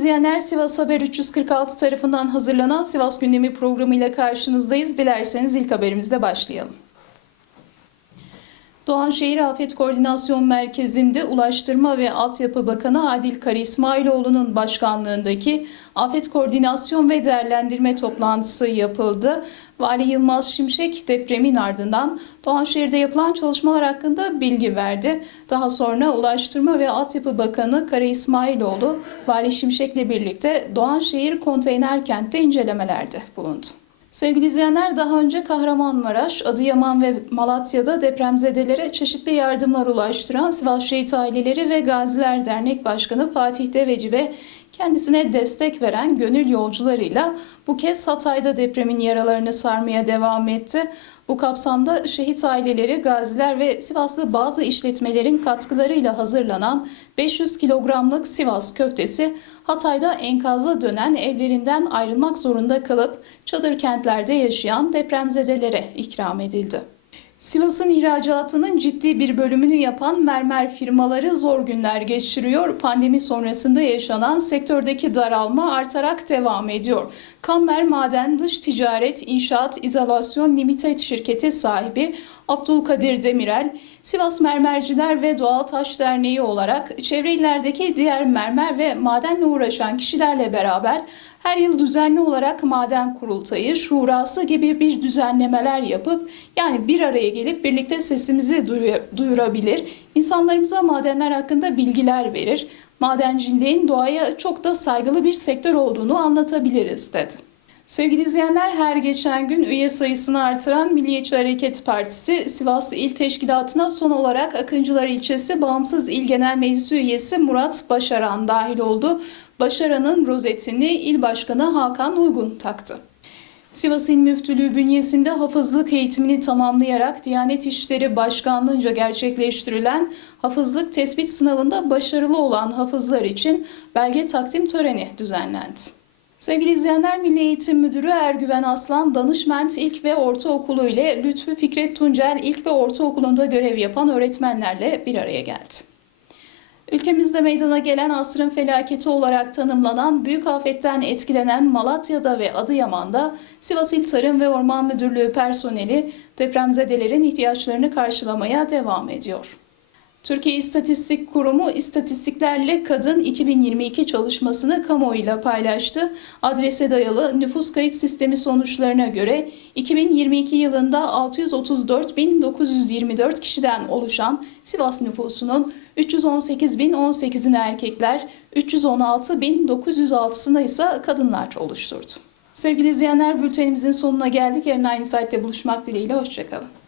izleyenler Sivas Haber 346 tarafından hazırlanan Sivas Gündemi programıyla karşınızdayız. Dilerseniz ilk haberimizle başlayalım. Doğanşehir Afet Koordinasyon Merkezi'nde Ulaştırma ve Altyapı Bakanı Adil Kara İsmailoğlu'nun başkanlığındaki Afet Koordinasyon ve Değerlendirme toplantısı yapıldı. Vali Yılmaz Şimşek depremin ardından Doğanşehir'de yapılan çalışmalar hakkında bilgi verdi. Daha sonra Ulaştırma ve Altyapı Bakanı Kara İsmailoğlu, Vali Şimşek'le birlikte Doğanşehir Konteyner Kent'te incelemelerde bulundu. Sevgili izleyenler daha önce Kahramanmaraş, Adıyaman ve Malatya'da depremzedelere çeşitli yardımlar ulaştıran Sivas Şehit Aileleri ve Gaziler Dernek Başkanı Fatih Deveci ve kendisine destek veren gönül yolcularıyla bu kez Hatay'da depremin yaralarını sarmaya devam etti. Bu kapsamda şehit aileleri, gaziler ve Sivaslı bazı işletmelerin katkılarıyla hazırlanan 500 kilogramlık Sivas köftesi Hatay'da enkazda dönen evlerinden ayrılmak zorunda kalıp çadır kentlerde yaşayan depremzedelere ikram edildi. Sivas'ın ihracatının ciddi bir bölümünü yapan mermer firmaları zor günler geçiriyor. Pandemi sonrasında yaşanan sektördeki daralma artarak devam ediyor. Kammer Maden Dış Ticaret İnşaat İzolasyon Limited şirketi sahibi Abdülkadir Demirel, Sivas Mermerciler ve Doğal Taş Derneği olarak çevre illerdeki diğer mermer ve madenle uğraşan kişilerle beraber her yıl düzenli olarak maden kurultayı, şurası gibi bir düzenlemeler yapıp yani bir araya gelip birlikte sesimizi duyu- duyurabilir, insanlarımıza madenler hakkında bilgiler verir, madenciliğin doğaya çok da saygılı bir sektör olduğunu anlatabiliriz dedi. Sevgili izleyenler her geçen gün üye sayısını artıran Milliyetçi Hareket Partisi Sivas İl Teşkilatı'na son olarak Akıncılar İlçesi Bağımsız İl Genel Meclisi üyesi Murat Başaran dahil oldu. Başaran'ın rozetini İl Başkanı Hakan Uygun taktı. Sivas İl Müftülüğü bünyesinde hafızlık eğitimini tamamlayarak Diyanet İşleri Başkanlığı'nca gerçekleştirilen hafızlık tespit sınavında başarılı olan hafızlar için belge takdim töreni düzenlendi. Sevgili izleyenler, Milli Eğitim Müdürü Ergüven Aslan, Danışment İlk ve Ortaokulu ile Lütfü Fikret Tuncel İlk ve Ortaokulu'nda görev yapan öğretmenlerle bir araya geldi. Ülkemizde meydana gelen asrın felaketi olarak tanımlanan büyük afetten etkilenen Malatya'da ve Adıyaman'da Sivas İl Tarım ve Orman Müdürlüğü personeli depremzedelerin ihtiyaçlarını karşılamaya devam ediyor. Türkiye İstatistik Kurumu istatistiklerle kadın 2022 çalışmasını kamuoyuyla paylaştı. Adrese dayalı nüfus kayıt sistemi sonuçlarına göre 2022 yılında 634.924 kişiden oluşan Sivas nüfusunun 318.018'ini erkekler, 316.906'sını ise kadınlar oluşturdu. Sevgili izleyenler bültenimizin sonuna geldik. Yarın aynı saatte buluşmak dileğiyle. Hoşçakalın.